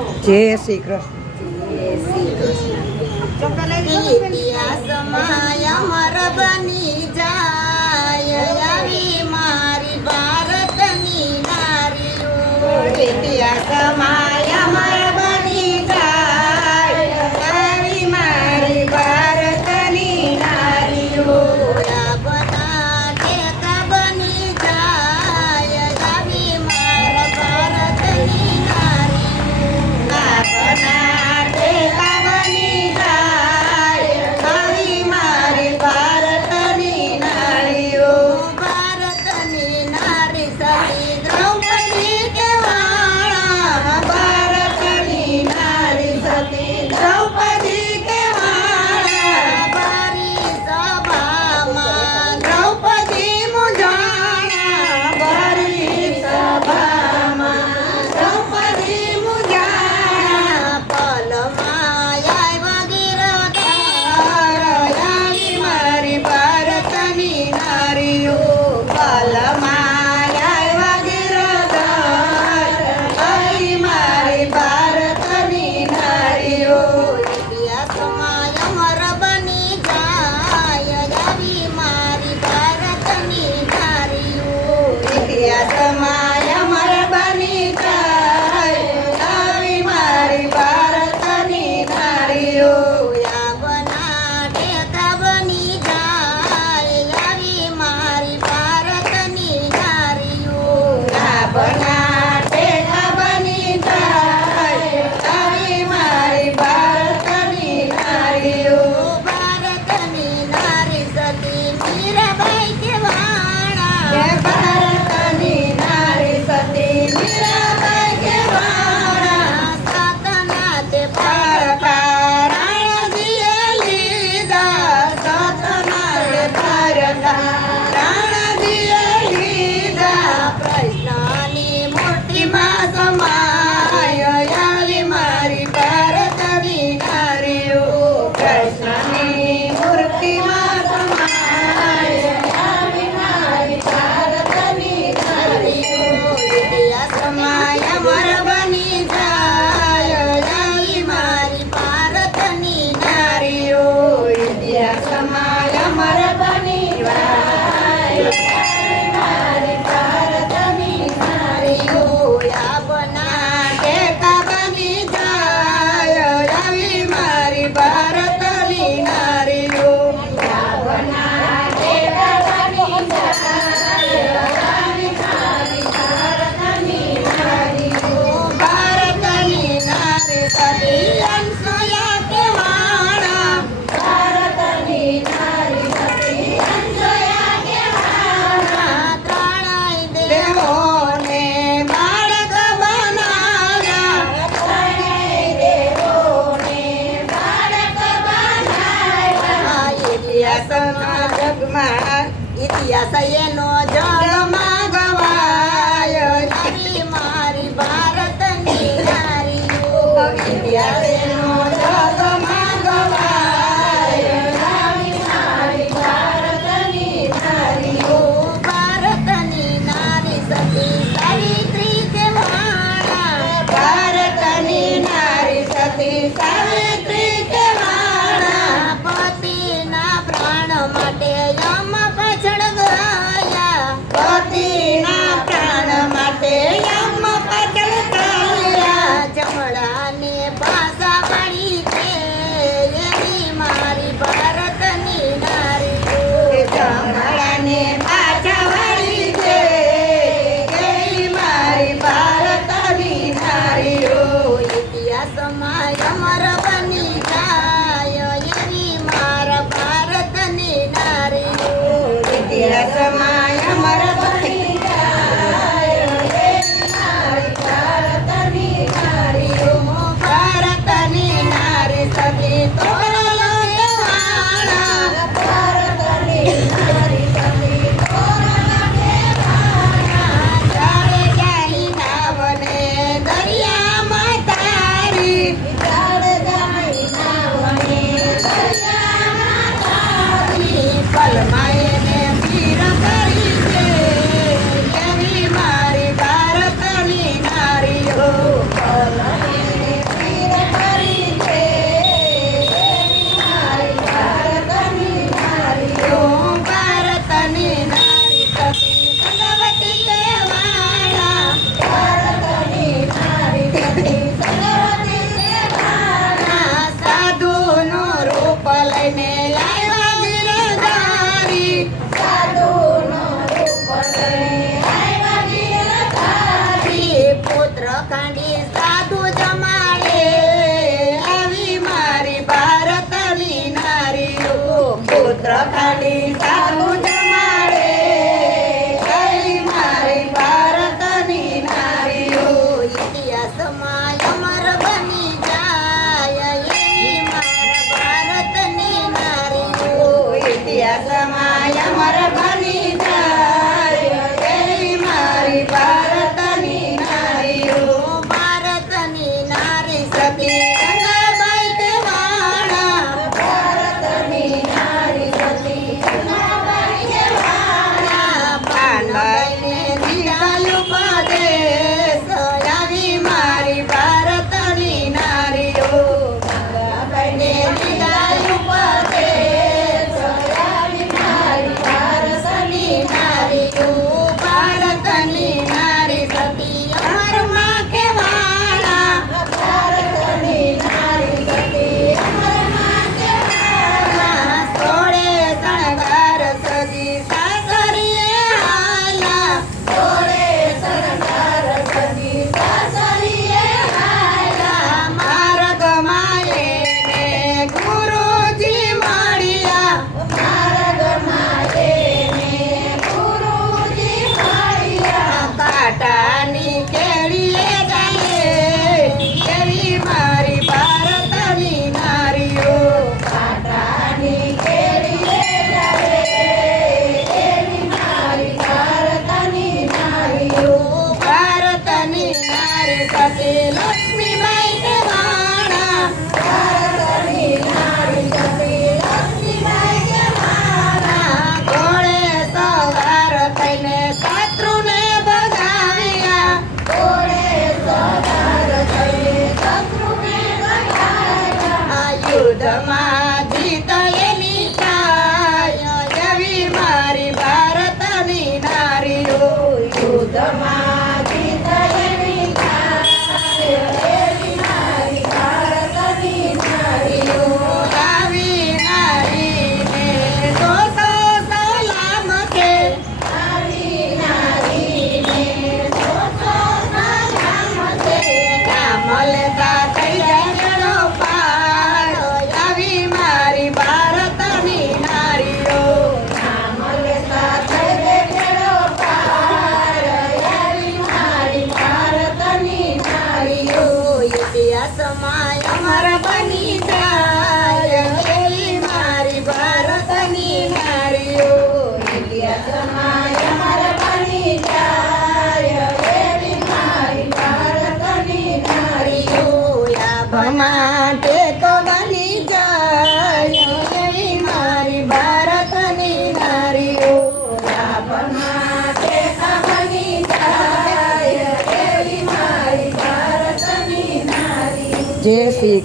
જય શ્રી કૃષ્ણ. જય શ્રી કૃષ્ણ. ઇતિહાસમાં અમર બની જાય આવી મારી ભારતની નારીઓ. ઇતિહાસમાં અમર બની જાય આવી મારી ભારતની નારીઓ. આપણા ટેકા બની જાય આવી મારા ભારતની નારીઓ. આપના ટેકા બની જાય આવી મારી ભારતની નારીઓ. ભારતની નારી સતી દ્રૌપદી કહેવાણા. ભારતની નારી સતી દ્રૌપદી કહેવાણા. બારી સભામાં દ્રૌપદી મુજાણા. ભરી સભામાં દ્રૌપદી મુજાણા. પલમાં આવ્યા ગિરધાર. આવી મારી ભારતની નારીઓ. પલમાં આવ્યા ગિરધાર. આવી મારી ભારતની નારીઓ. ઇતિહાસમાં અમર બની જાય આવી મારી ભારતની નારીઓ. ઇતિહાસમાં અમર બની જાય આવી મારી ભારતની નારીઓ. આપણા ટેકા બની જાય આવી મારી ભારતની નારીઓ. આપના ટેકા બની જાય આવી મારી ભારતની નારીઓ. ભારતની નારી સતી મીરાબાઈ કહેવાણા. ભારતની નારી સતી મીરાબાઈ કહેવાણા. સાતના તે પારકા રાણાજીએ લીધા. સતના રે પારકા રાણાજીએ લીધા. કૃષ્ણની મૂર્તિમાં સમાય આવી મારી ભારતની નારીઓ. કૃષ્ણની મૂર્તિમાં સમાય આવી મારી ભારતની નારીઓ. ઇતિહાસમાં અમર બની જાય આવી મારી ભારતની નારીઓ. ઇતિહાસમાં અમર બની જાય આવી મારી ભારતની નારીઓ. આપણા ટેકા બની જાય આવી મારી ભારતની નારીઓ. આપના ટેકા બની જાય આવી મારી ભારતની નારીઓ. ભારતની નારી સતી અનસૂયા કહેવાણા. ભારતની નારી સતી અનસૂયા કહેવાણા. ત્રણેય દેવોને બાળક બનાવ્યા. ત્રણેય દેવોને બાળક બનાવ્યા. ઇતિહાસના જગમાં ઇતિહાસ એનો જગમાં ગવાય આવી મારી ભારતની નારીઓ. ઇતિહાસ એનો જગમાં ગવાય આવી મારી ભારતની નારીઓ. ભારતની નારી સતી સાવિત્રી કહેવાણા. ભારતની નારી સતી સાવિત્રી કહેવાણા. પતિના પ્રાણ માટે યમ પાછળ ગયા. પતિના પ્રાણ માટે યમ પાછળ ચાલ્યા. જમણાને પાસા ખાલી સાધુ જમાડે એવી મારી ભારતની નારીઓ ઇતિહાસમાં અમર બની જાય એવી મારા ભારતની નારીઓ ઇતિહાસમાં અમર બની જાય એવી મારી ભારતની નારીઓ ભારતની નારી સતી ગંગાબાઈ કહેવાણા ભારતની નારી સતી ગંગાબાઈ કહેવાણા પાનબાઈને દીધાયું ઉપદેશ આવી મારી ભારતની નારીઓ ગંગાબાઈને દીધાયું ઉપદેશ આવી મારી ભારતની નારીઓ ભારતની નારી સતી અમરમાં કહેવાણા ભારતની નારી સતી અમરમાં કહેવાણા સોળે શણગાર સજી સાસરીએ હાલા સોળે શણગાર સજી સાસરીએ હાલા માર્ગમાં એને ગુરુજી મળ્યા માર્ગમાં એને ગુરુજી મળ્યા કાંટાની કેળીએ જાય એવી મારી ભારતની નારીઓ કાંટાની કેળીએ જાય એવી મારી ભારતની નારીઓ ભારતની નારી સતી લક્ષ્મીબાઈ કહેવાણા ભારતની નારી સતી લક્ષ્મીબાઈ કહેવાણા ઘોડે સવાર થઈને શત્રુને ભગાવ્યા ઘોડે સવાર થઈને શત્રુને ભગાવ્યા આ યુદ્ધમાં જીત એની થાય એવી મારી ભારતની નારીઓ યુદ્ધમાં જીત એની થાય એવી મારી ભારતની નારીઓ આવી નારીને દોષો સલામ છે આવી નારીને સોસો સલામ છે નામ લેતા થઈ જાય મેળો પાર આવી મારી ભારતની નારીઓ નામ લેતા થઈ બેઠેલો પાર એવી મારી ભારતની નારીઓ ઇતિહાસમાં અમર બની જાય એવી મારી ભારતની નારીઓ ઇતિહાસમાં અમર બની જાય એવી મારી ભારતની નારીઓ માટે તો બની જાય એવી મારી ભારતની નારીઓ લાભ માટે બની જાય એવી મારી ભારતની નારીઓ જય શ્રી